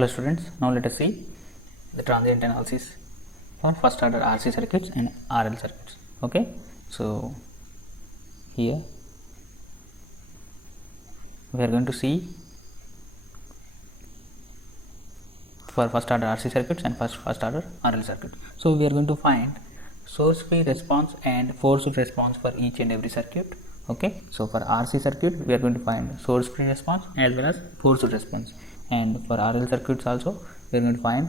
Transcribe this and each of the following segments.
Hello students, now let us see the transient analysis for first order RC circuits and RL circuits. Okay, so here we are going to see for first order RC circuits and first order RL circuit. So we are going to find source free response and forced response for each and every circuit. Okay, so for RC circuit we are going to find source free response as well as forced response, and for RL circuits also we are going to find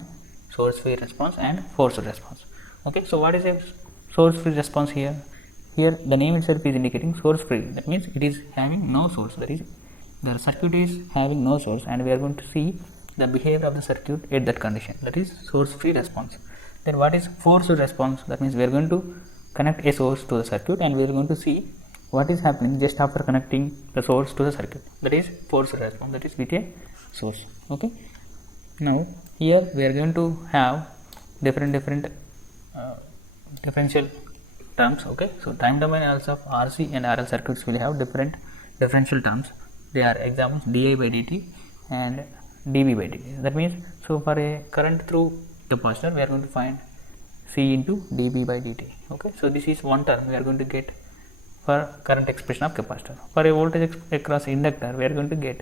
source free response and forced response. Okay, so what is a source free response here? Here the name itself is indicating source free, that means it is having no source, that is the circuit is having no source, and we are going to see the behavior of the circuit at that condition, that is source free response. Then what is forced response? That means we are going to connect a source to the circuit and we are going to see what is happening just after connecting the source to the circuit, that is forced response, that is with a source. Okay, now here we are going to have different differential terms. Okay, so time domain also of RC and RL circuits will have different differential terms. They are examples di by dt and dv by dt. That means, so for a current through capacitor we are going to find C into dB by dt. Okay, so this is one term we are going to get for current expression of capacitor. For a voltage across inductor we are going to get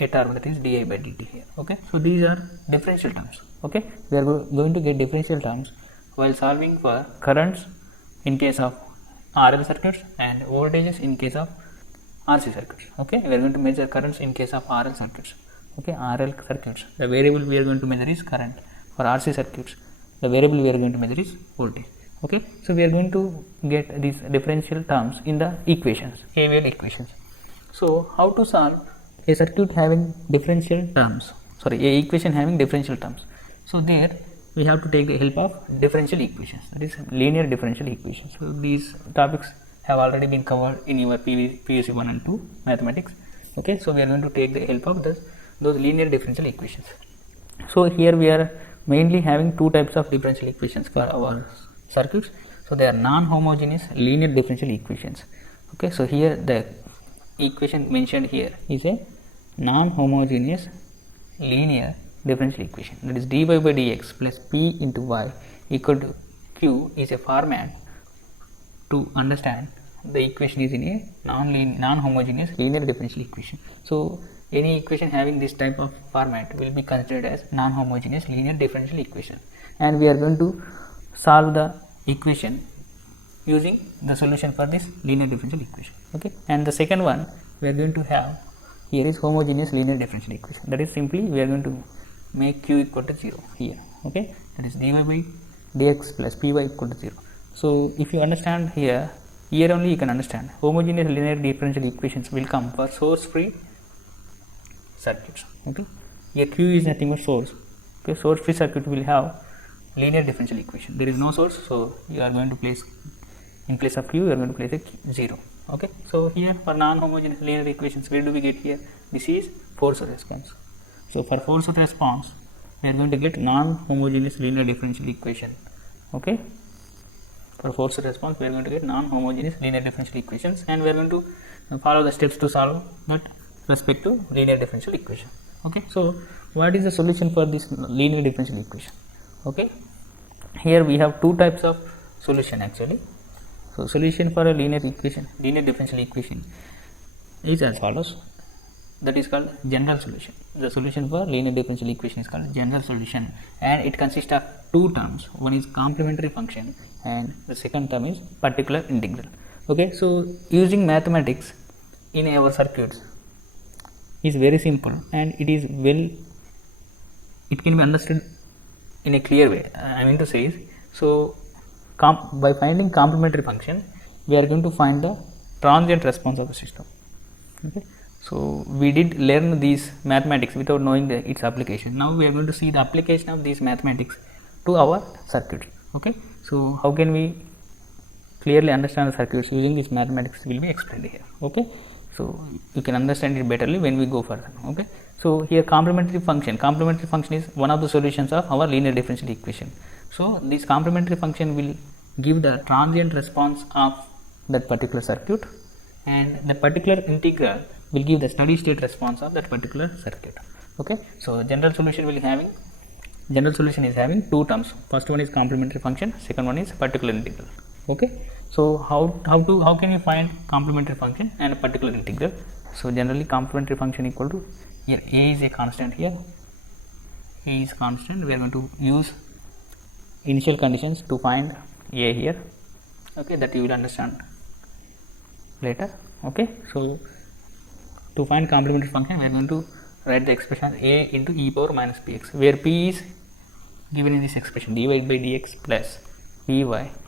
a term, that is di by dt here. Okay, so these are differential terms. Okay, we are going to get differential terms while solving for currents in case of RL circuits and voltages in case of RC circuits. Okay, we are going to measure currents in case of RL circuits. Okay, RL circuits, the variable we are going to measure is current. For RC circuits, the variable we are going to measure is voltage. Okay, so we are going to get these differential terms in the equations, KVL equations. So how to solve a circuit having differential terms, a equation having differential terms? So there we have to take the help of differential equations, that is linear differential equations. So these topics have already been covered in your PUC 1 and 2 mathematics. Okay, so we are going to take the help of those linear differential equations. So here we are mainly having two types of differential equations for our circuits. So they are non-homogeneous linear differential equations. Okay, so here the equation mentioned here is a non-homogeneous linear differential equation, that is dy by dx plus p into y equal to q is a format to understand the equation is in a non-homogeneous linear differential equation. So any equation having this type of format will be considered as non-homogeneous linear differential equation, and we are going to solve the equation using the solution for this linear differential equation. Okay, and the second one we are going to have here is homogeneous linear differential equation, that is simply we are going to make q equal to 0 here. Okay, that is dy by dx plus py equal to 0. So if you understand here only you can understand homogeneous linear differential equations will come for source free circuits. Okay, here q is nothing but source. Okay, source free circuit will have linear differential equation. There is no source, so you are going to place in place of q you are going to place a 0. Okay, so here for non-homogeneous linear equations where do we get here? This is forced response. So for forced response we are going to get non-homogeneous linear differential equation. Okay, for forced response we are going to get non-homogeneous linear differential equations, and we are going to follow the steps to solve that respect to linear differential equation. Okay, so what is the solution for this linear differential equation? Okay, here we have two types of solution actually. So solution for a linear differential equation is as follows, that is called general solution. The solution for linear differential equation is called general solution, and it consists of two terms. One is complementary function and the second term is particular integral. Okay, so using mathematics in our circuits is very simple, and it can be understood in a clear way. I mean to say is, so by finding complementary function we are going to find the transient response of the system. Okay, so we did learn these mathematics without knowing its application. Now we are going to see the application of these mathematics to our circuits. Okay, so how can we clearly understand the circuits using these mathematics will be explained here. Okay, so you can understand it betterly when we go further. Okay, so here complementary function is one of the solutions of our linear differential equation. So this complementary function will give the transient response of that particular circuit, and the particular integral will give the steady state response of that particular circuit. Okay, so general solution is having two terms. First one is complementary function, second one is particular integral. Okay, so how can you find complementary function and particular integral? So generally complementary function equal to, here a is a constant, here a is constant. We are going to use initial conditions to find a here. Okay, that you will understand later. Okay, so to find complementary function, we are going to write the expression a into e power minus px, where p is given in this expression, dy by dx plus py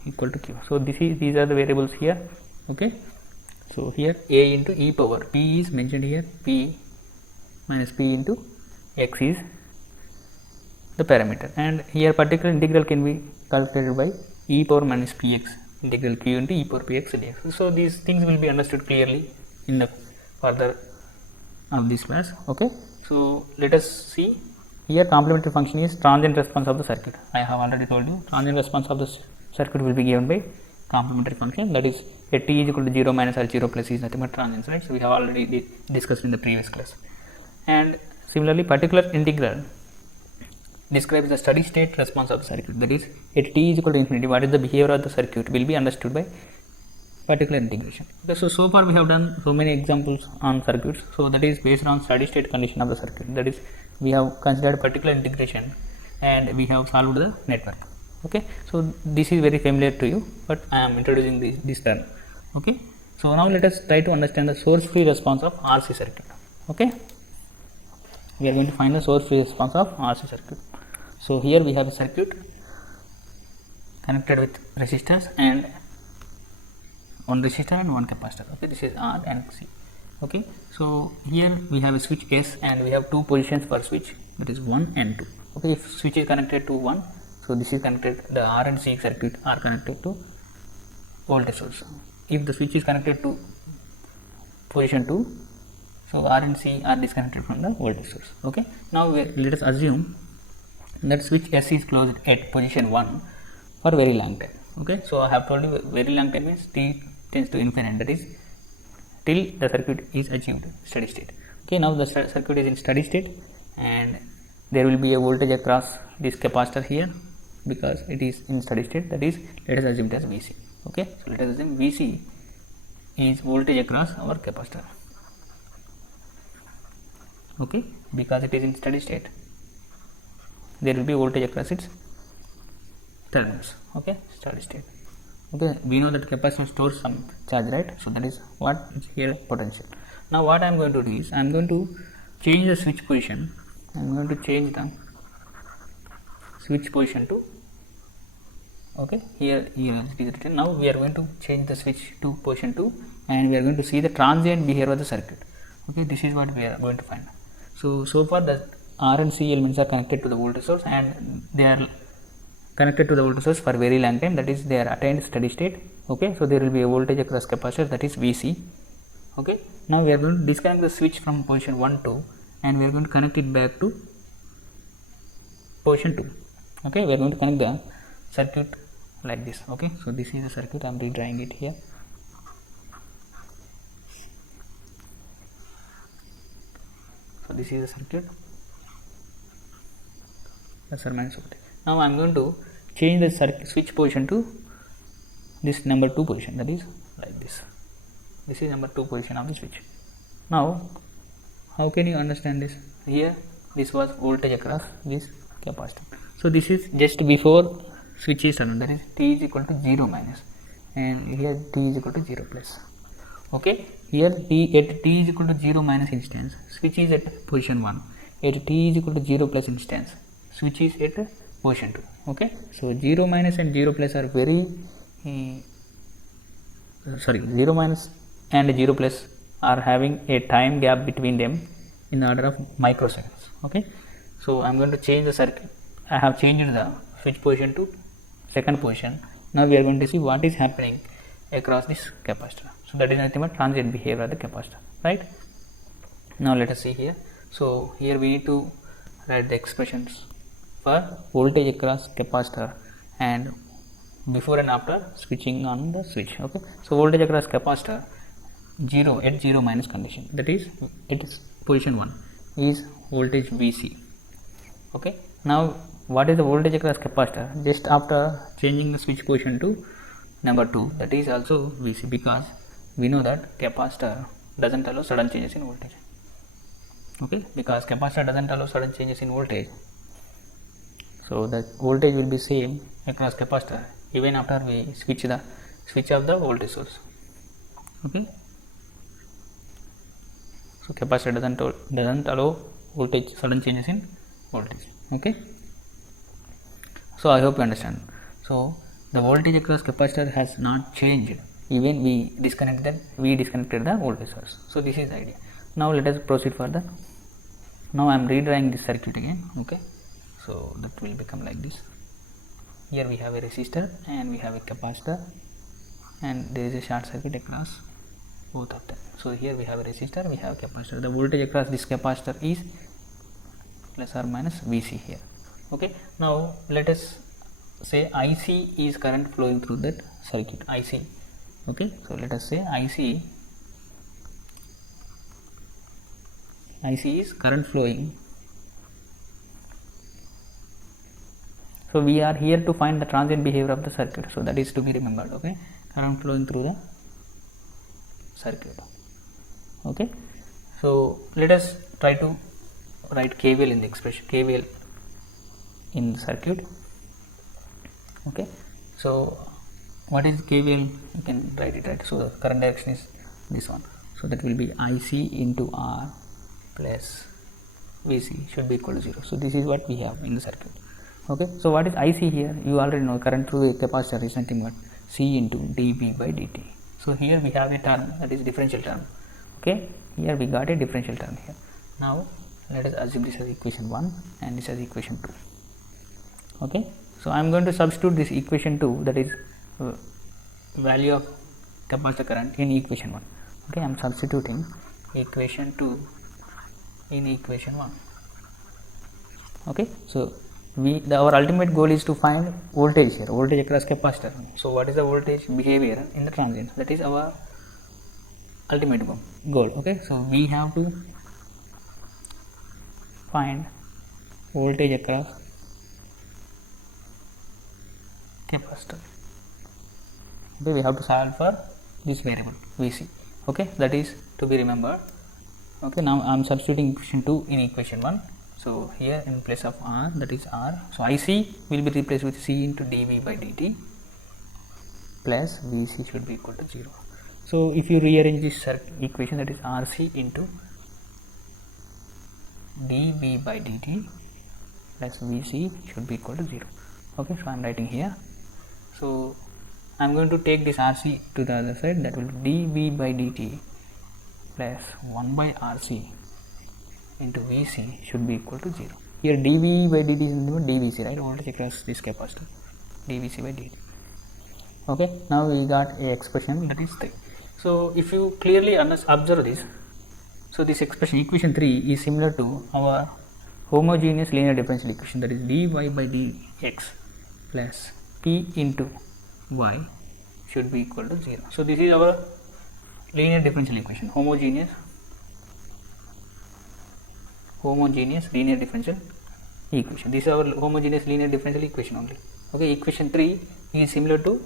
equal to q. So these are the variables here. Okay, so here a into e power, p is mentioned here, p minus p into x is the parameter, and here particular integral can be calculated by e power minus px integral q into e power px dx. So these things will be understood clearly in the further of this class. Okay, so let us see. Here complementary function is transient response of the circuit. I have already told you transient response of the circuit will be given by complementary function, that is at t is equal to 0 minus or 0 plus is nothing but transients, right? So we have already discussed in the previous class. And similarly particular integral describes the steady state response of the circuit, that is at t is equal to infinity, what is the behavior of the circuit will be understood by particular integration. Okay, so far we have done so many examples on circuits. So that is based on steady state condition of the circuit, that is we have considered particular integration and we have solved the network. Okay, so this is very familiar to you, but I am introducing this term. Okay, so now let us try to understand the source free response of RC circuit. Okay, we are going to find the source free response of RC circuit. So here we have a circuit connected with resistors and one resistor and one capacitor. Okay, this is R and C. Okay, so here we have a switch S and we have two positions for switch, that is 1 and 2. Okay, if switch is connected to 1, so this is connected, the R and C circuit are connected to voltage source. If the switch is connected to position 2, so R and C are disconnected from the voltage source. Okay, now let us assume that switch S is closed at position 1 for very long time. Okay, so I have told you very long time means t tends to infinite, that is till the circuit is achieved steady state. Okay, now the circuit is in steady state and there will be a voltage across this capacitor here because it is in steady state, that is let us assume it as Vc. Okay, so let us assume Vc is voltage across our capacitor. Okay, because it is in steady state there will be voltage across its terminals. Okay, steady state. Okay, we know that capacitor stores some charge, right? So that is what is here potential. Now what I am going to do is I am going to change the switch position. I am going to change the switch position to, okay, here it is written. Now we are going to change the switch to position 2 and we are going to see the transient behavior of the circuit. Okay, this is what we are going to find. So far the R and C elements are connected to the voltage source and they are connected to the voltage source for very long time, that is they are attained steady state. Okay, so there will be a voltage across capacitor, that is Vc. Okay, now we are going to disconnect the switch from position 1 2 and we are going to connect it back to position 2. Okay, we are going to connect the circuit like this. Okay, so this is the circuit, I am redrawing it here. So this is the circuit, plus or minus voltage. Now I am going to change the circuit switch position to this number 2 position, that is like this. This is number 2 position of the switch. Now how can you understand this? Here this was voltage across this capacitor. So this is just before switch is turned on, that is t is equal to 0 minus and here t is equal to 0 plus. Okay, here t at t is equal to 0 minus instance, switch is at position 1. At t is equal to 0 plus instance, switch is at position 2. Okay, so 0 minus and 0 plus are very 0 minus and 0 plus are having a time gap between them in the order of microseconds. Okay, so I am going to change the circuit. I have changed the switch position to second position. Now we are going to see what is happening across this capacitor. So that is nothing but transient behavior of the capacitor, right? Now let us see here. So here we need to write the expressions for voltage across capacitor and before and after switching on the switch. Okay, so voltage across capacitor 0 at 0 minus condition, that is it is position 1 is voltage VC. Okay, now what is the voltage across capacitor? Just after changing the switch position to number 2, that is also VC, because we know that capacitor doesn't allow sudden changes in voltage. Okay, because capacitor doesn't allow sudden changes in voltage, so the voltage will be same across capacitor even after we switch off the voltage source. Okay, so capacitor doesn't allow voltage sudden changes in voltage. Okay, so I hope you understand. So the voltage across capacitor has not changed even we disconnected the voltage source. So this is the idea. Now let us proceed further. Now I am redrawing this circuit again. Okay, so that will become like this. Here we have a resistor and we have a capacitor, and there is a short circuit across both of them. So here we have a resistor, we have a capacitor. The voltage across this capacitor is plus or minus VC here. Okay, now let us say IC is current flowing through that circuit, IC. Okay, so let us say IC is current flowing. So we are here to find the transient behavior of the circuit, so that is to be remembered. Okay, current flowing through the circuit. Okay, so let us try to write KVL in the expression, KVL in the circuit. Okay, so what is KVL? You can write it, right? So the current direction is this one, so that will be IC into R plus VC should be equal to 0. So this is what we have in the circuit. Okay, so what is IC here? You already know current through a capacitor is nothing but C into dV by dt. So here we have a term, that is differential term. Okay, here we got a differential term here. Now let us assume this as equation 1 and this as equation 2. Okay, so I am going to substitute this equation 2, that is value of capacitor current, in equation 1. Okay, I am substituting equation 2 in equation 1. Okay, so our ultimate goal is to find voltage here, voltage across capacitor. So what is the voltage behavior in the transient? That is our ultimate goal. Okay, so we have to find voltage across capacitor. Okay, we have to solve for this variable VC. Okay, that is to be remembered. Okay, now I am substituting equation 2 in equation 1. So here in place of R, that is R, so IC will be replaced with C into dV by dt plus VC should be equal to 0. So if you rearrange this equation, that is RC into dV by dt plus VC should be equal to 0. Okay, so I am writing here. So I am going to take this RC to the other side, that will be dV by dt plus 1 by RC into VC should be equal to 0. Here dV by dt is nothing but dVC, right? Voltage across this capacitor, dVC by dt. Okay, now we got a expression, that is 3. So if you clearly observe this, so this expression equation 3 is similar to our homogeneous linear differential equation, that is dy by dx plus p into y should be equal to 0. So this is our linear differential equation, homogeneous linear differential equation. This is our homogeneous linear differential equation only. Okay, equation 3 is similar to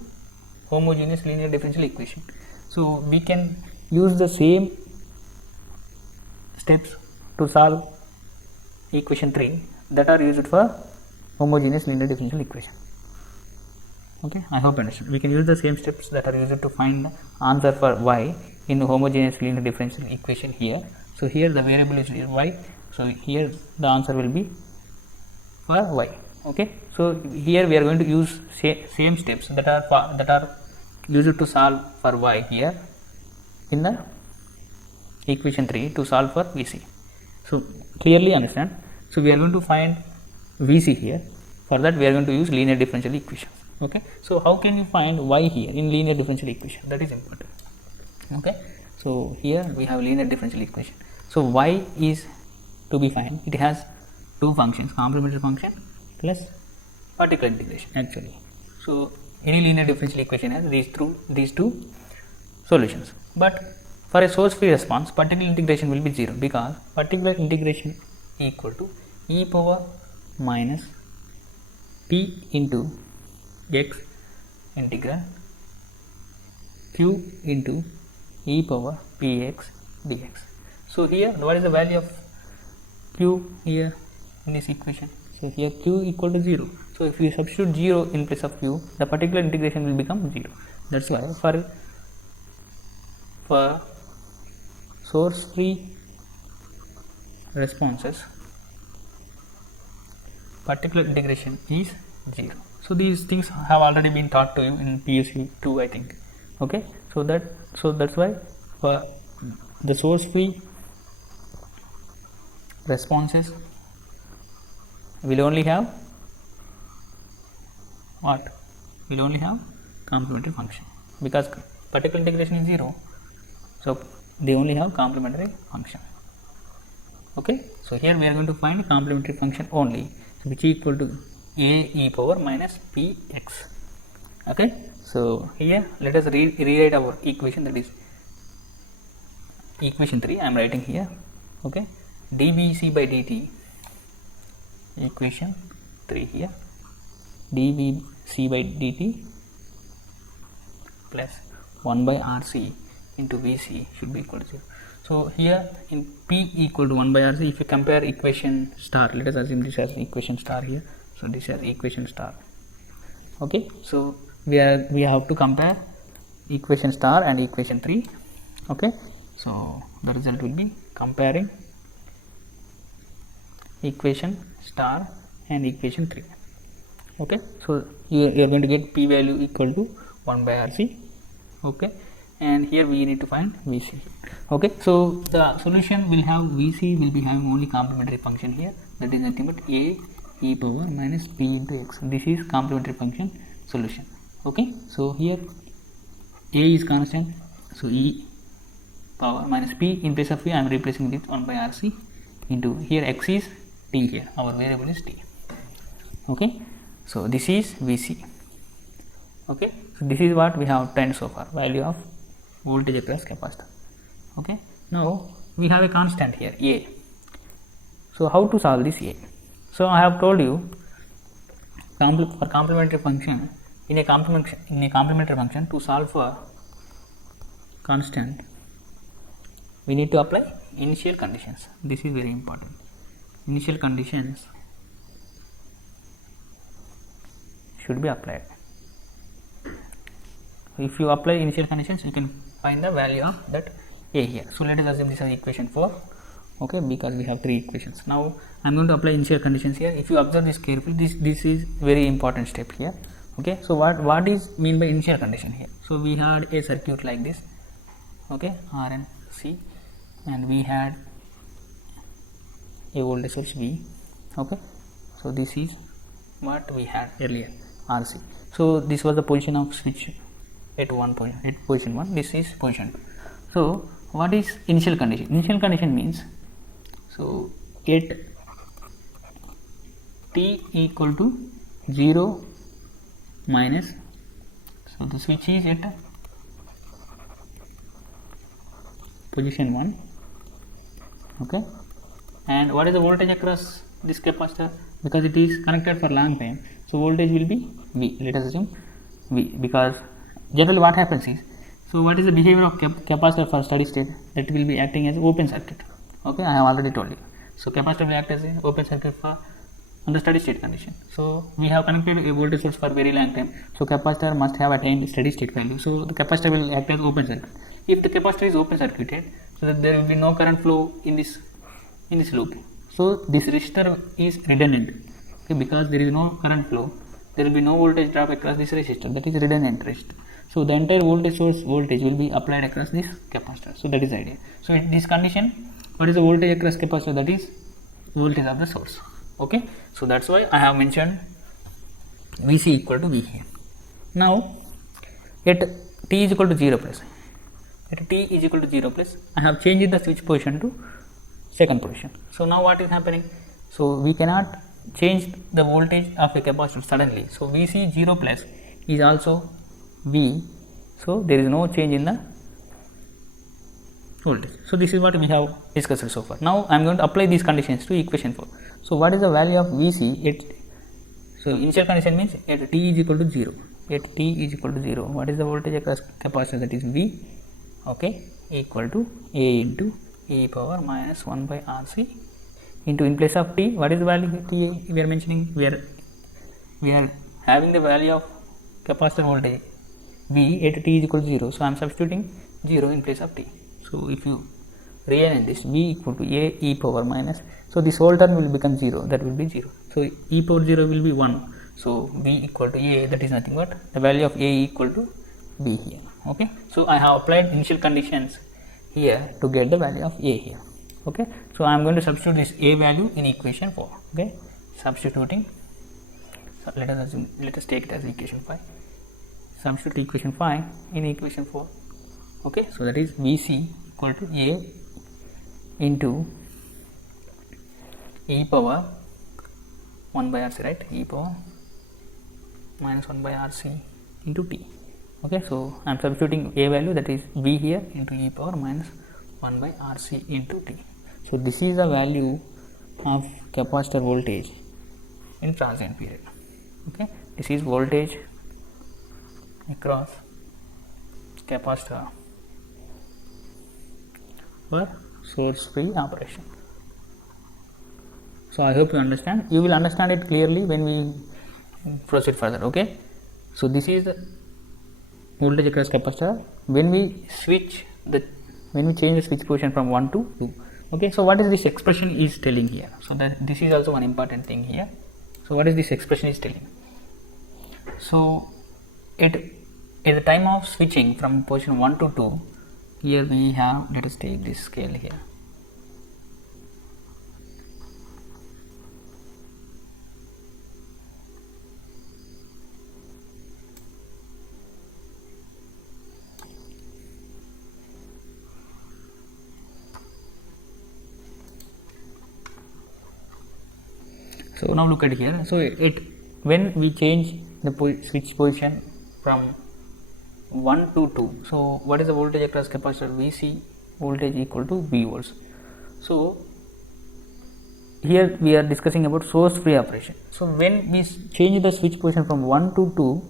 homogeneous linear differential equation. So we can use the same steps to solve equation 3 that are used for homogeneous linear differential equation. Okay, I hope you understand. We can use the same steps that are used to find the answer for y in the homogeneous linear differential equation here. So here the variable is y. So here the answer will be for y. Okay, so here we are going to use same steps that are used to solve for y here in the equation 3 to solve for VC. So clearly understand. So we are going to find VC here. For that we are going to use linear differential equation. Okay, so how can you find y here in linear differential equation? That is important. Okay, so here we have linear differential equation. So y is to be found, it has two functions, complementary function plus particular integration actually. So any linear differential equation has these two solutions, but for a source free response particular integration will be 0, because particular integration equal to e power minus p into x integral q into e power px dx. So here what is the value of q here in this equation? So here q equal to 0. So if you substitute 0 in place of q, the particular integration will become 0. That's why for source free responses, particular integration is 0. So these things have already been taught to you in PUC 2, I think. Okay, so that's why for the source free responses will only have what? Will only have complementary function, because particular integration is 0, so they only have complementary function. Okay, so here we are going to find complementary function only, which is equal to a e power minus px. Okay, so here let us rewrite our equation, that is equation 3 I am writing here. Okay, dvc by dt, equation 3 here, dvc by dt plus 1 by rc into vc should be equal to 0. So here in p equal to 1 by rc, if you compare equation star, let us assume this as equation star here, so this is equation star. Okay, so we have to compare equation star and equation 3. Okay, so the result will be comparing equation star and equation 3. Okay, so you are going to get p value equal to 1 by rc. Okay, and here we need to find vc. Okay, so the solution will have vc will be having only complementary function here, that is nothing but a e power minus p into x. This is complementary function solution. Okay, so here a is constant, so e power minus p, in place of p I am replacing with 1 by rc into here x is t, here our variable is t. Okay, so this is vc. Okay, so this is what we have obtained so far, value of voltage across capacitor. Okay, now we have a constant here a. So how to solve this a? So I have told you for complementary function, in a complementary function, to solve for constant we need to apply initial conditions. This is very important. Initial conditions should be applied. If you apply initial conditions, you can find the value of that a here. So let us assume this is equation 4. Okay, because we have 3 equations. Now I am going to apply initial conditions here. If you observe this carefully, this is very important step here. Okay, so what is mean by initial condition here? So we had a circuit like this. Okay, R and C, and we had a voltage source V. Okay, so this is what we had earlier, RC. So this was the position of switch at position 1. This is position 2. So what is initial condition? Initial condition means, so at t equal to 0 minus, so the switch is at position 1. Okay, and what is the voltage across this capacitor? Because it is connected for long time, so voltage will be V. Let us assume V, because generally what happens is, so what is the behavior of capacitor for steady state? That will be acting as open circuit. Okay, I have already told you. So capacitor will act as an open circuit for under steady state condition. So we have connected a voltage source for very long time, so capacitor must have attained steady state value. So the capacitor will act as open circuit. If the capacitor is open circuited, so that there will be no current flow in this loop. So this resistor is redundant. Okay, because there is no current flow, there will be no voltage drop across this resistor. That is redundant resistor. So the entire voltage source voltage will be applied across this capacitor. So that is the idea. So in this condition, what is the voltage across capacitor? That is voltage of the source. Okay, so that's why I have mentioned Vc equal to V here. Now at t is equal to 0 plus, at t is equal to 0 plus, I have changed the switch position to second position. So now what is happening? So we cannot change the voltage of a capacitor suddenly. So Vc 0 plus is also V. So there is no change in the voltage. So this is what we have discussed so far. Now I am going to apply these conditions to equation 4. So what is the value of Vc at, so initial condition means at t is equal to 0. At t is equal to 0, what is the voltage across capacitor, that is V, okay, equal to A into e power minus 1 by RC into, in place of t, what is the value t we are mentioning? We are having the value of capacitor voltage V at t is equal to 0. So I am substituting 0 in place of t. So if you rearrange this, V equal to A e power minus, so this whole term will become 0, that will be 0. So e power 0 will be 1. So V equal to A, that is nothing but the value of A equal to B here. Okay. So I have applied initial conditions here to get the value of A here. Okay. So I am going to substitute this A value in equation 4. Okay. Substituting. So let us take it as equation 5. Substitute equation 5 in equation 4. Okay. So that is Vc equal to A into e power 1 by RC, right? E power minus 1 by RC into t. Okay. So I am substituting A value, that is V here, into e power minus 1 by RC into t. So this is the value of capacitor voltage in transient period. Okay. This is voltage across capacitor for source free operation. So I hope you understand. You will understand it clearly when we proceed further. Okay. So this is the voltage across capacitor when we change the switch position from 1 to 2. Okay. So what is this expression is telling here? So that this is also one important thing here. So what is this expression is telling? So at the time of switching from position 1 to 2, here we have, let us take this scale here. So now look at here. So when we change the switch position from 1 to 2, so what is the voltage across capacitor? Vc voltage equal to V volts. So here we are discussing about source free operation. So when we change the switch position from 1 to 2,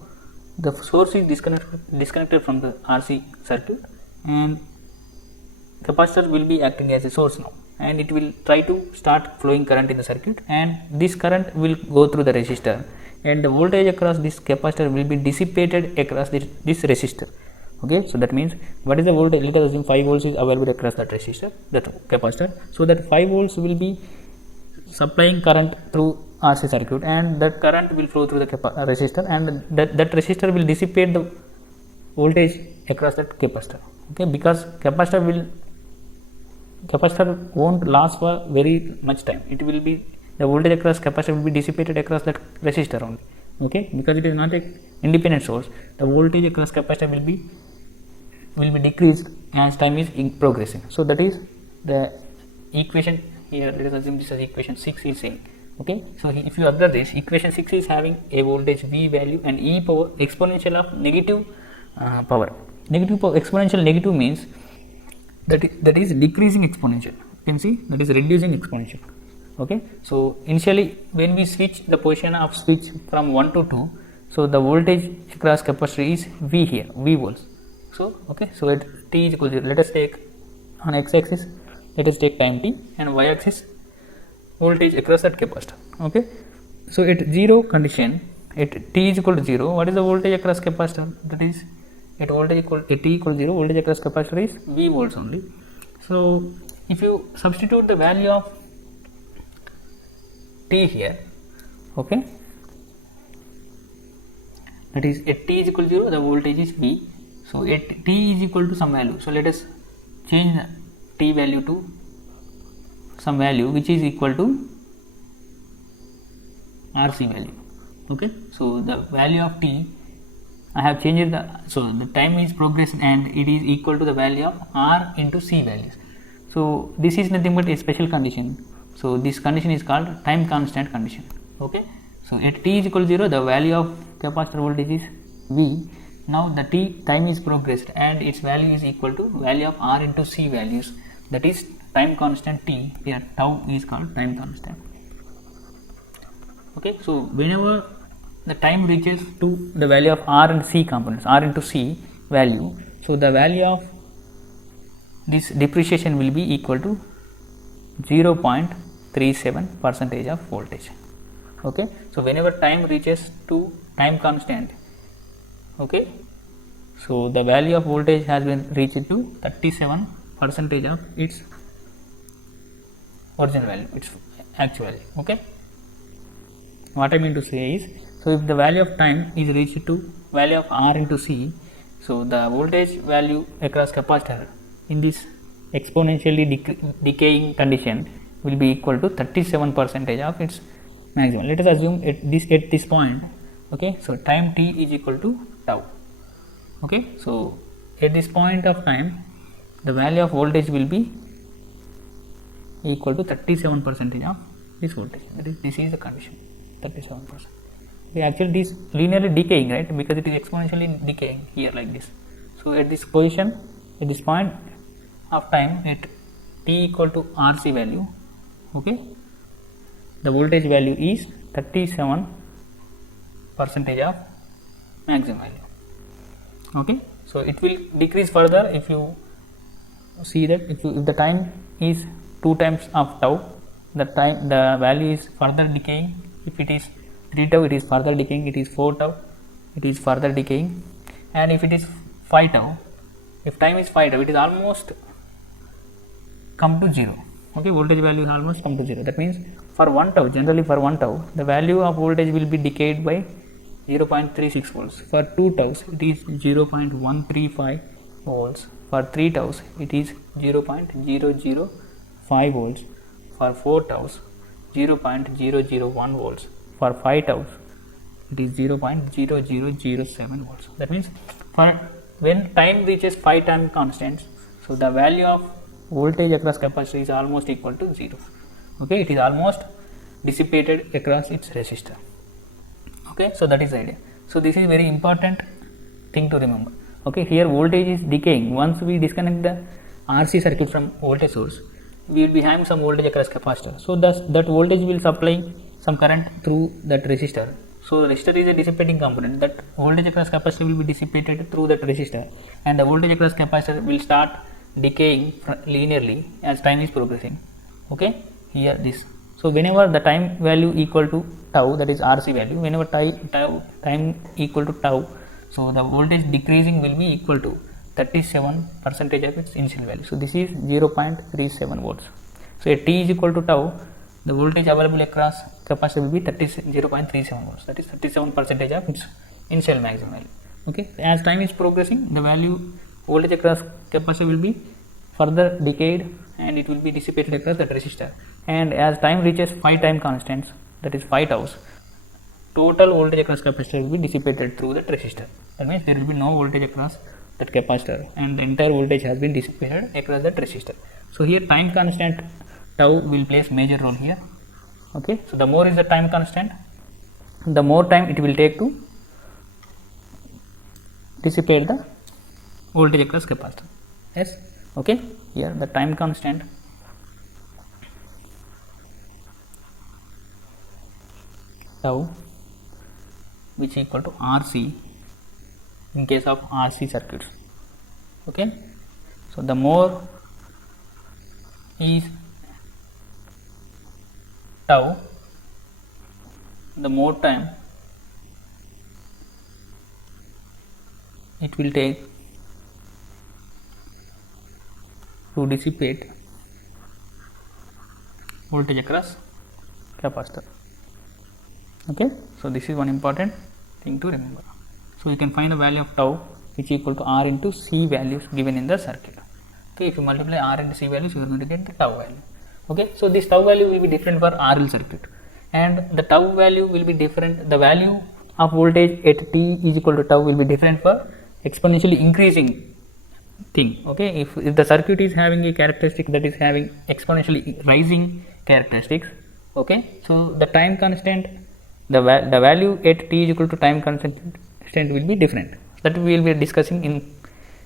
the source is disconnected from the RC circuit, and capacitor will be acting as a source now, and it will try to start flowing current in the circuit, and this current will go through the resistor, and the voltage across this capacitor will be dissipated across this resistor. Okay. So that means what is the voltage? Let us assume 5 volts is available across that resistor, that capacitor. So that 5 volts will be supplying current through RC circuit, and that current will flow through the resistor, and that resistor will dissipate the voltage across that capacitor. Okay. Because capacitor won't last for very much time. It will be, the voltage across capacitor will be dissipated across that resistor only. Okay. Because it is not an independent source, the voltage across capacitor will be decreased as time is progressing. So that is the equation here. Let us assume this is equation 6 is saying. Okay. So if you observe this, equation 6 is having a voltage V value and e power exponential of negative power. Negative power, exponential negative means that is decreasing exponential. You can see that is reducing exponential. Okay. So initially when we switch the position of switch from 1 to 2, so the voltage across capacitor is V here, V volts. So okay. So at t is equal to 0, let us take on x axis, let us take time t, and y axis voltage across that capacitor. Okay. So at 0 condition, at t is equal to 0, what is the voltage across capacitor? That is at t equal to 0, voltage across capacitor is V volts only. So if you substitute the value of t here, okay, that is at t is equal to 0, the voltage is V. So at t is equal to some value. So let us change the t value to some value which is equal to RC value. Okay. So the value of t, I have changed the time is progressing, and it is equal to the value of R into C values. So this is nothing but a special condition. So this condition is called time constant condition. Okay. So at t is equal to 0, the value of capacitor voltage is V, now the time is progressed and its value is equal to value of r into c values, that is time constant t. Here tau is called time constant. Okay, so whenever the time reaches to the value of r and c components, r into c value, so the value of this depreciation will be equal to 0.37 percentage of voltage. Okay, so whenever time reaches to time constant, okay, so the value of voltage has been reached to 37 percentage of its original value, its actual value. Okay, what I mean to say is, so if the value of time is reached to value of r into c, so the voltage value across capacitor in this exponentially decaying condition will be equal to 37 percentage of its maximum. Let us assume at this point, okay, so time t is equal to tau. Okay, so at this point of time the value of voltage will be equal to 37 percentage of this voltage. This is the condition, 37%. Actually this is linearly decaying, right, because it is exponentially decaying here like this. So at this position, at this point of time, at t equal to rc value, okay, the voltage value is 37 percentage of maximum value. Okay, so it will decrease further if you see that if the time is 2 times of tau, the value is further decaying. If it is 3 tau, it is further decaying. It is 4 tau, it is further decaying. And if it is 5 tau, if time is 5 tau, it is almost come to 0. Okay, voltage value almost come to 0. That means for 1 tau, generally for 1 tau, the value of voltage will be decayed by 0.36 volts. For 2 taus, it is 0.135 volts. For 3 taus, it is 0.005 volts. For 4 taus, 0.001 volts. For 5 taus, it is 0.0007 volts. That means for when time reaches 5 time constants, so the value of voltage across capacitor is almost equal to 0. Okay, it is almost dissipated across its resistor. Okay, so that is the idea. So this is very important thing to remember. Okay, here voltage is decaying. Once we disconnect the RC circuit from voltage source, we will be having some voltage across capacitor. So thus that voltage will supply some current through that resistor. So resistor is a dissipating component. That voltage across capacitor will be dissipated through that resistor, and the voltage across capacitor will start decaying linearly as time is progressing. Okay, here this. So whenever the time value equal to tau, that is RC value, whenever time equal to tau, so the voltage decreasing will be equal to 37% of its initial value. So this is 0.37 volts. So at t is equal to tau, the voltage available across capacitor will be 0.37 volts. That is 37% of its initial maximum value. Okay. As time is progressing, the value voltage across capacitor will be further decayed and it will be dissipated across that resistor. And as time reaches 5 time constants, that is 5 taus, total voltage across capacitor will be dissipated through that resistor. That means there will be no voltage across that capacitor and the entire voltage has been dissipated across that resistor. So here time constant tau will plays major role here. Okay, so the more is the time constant, the more time it will take to dissipate the voltage across capacitor. Yes, okay, here the time constant tau, which equal to RC in case of RC circuits. Okay, so the more is tau, the more time it will take to dissipate voltage across capacitor. Okay, so this is one important thing to remember. So you can find a value of tau which equal to R into C values given in the circuit. Okay, if you multiply R into C values, you are going to get the tau value. Okay, so this tau value will be different for RL circuit, and the tau value will be different. The value of voltage at t is equal to tau will be different for exponentially increasing thing. Okay, if the circuit is having a characteristic that is having exponentially rising characteristics, okay, so the time constant, the value at t is equal to time constant will be different. that we will be discussing in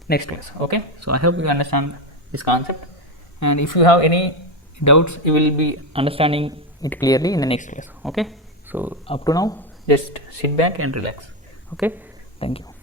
next class. Okay, so I hope you understand this concept, and if you have any doubts, you will be understanding it clearly in the next class. Okay, so up to now, just sit back and relax. Okay, thank you.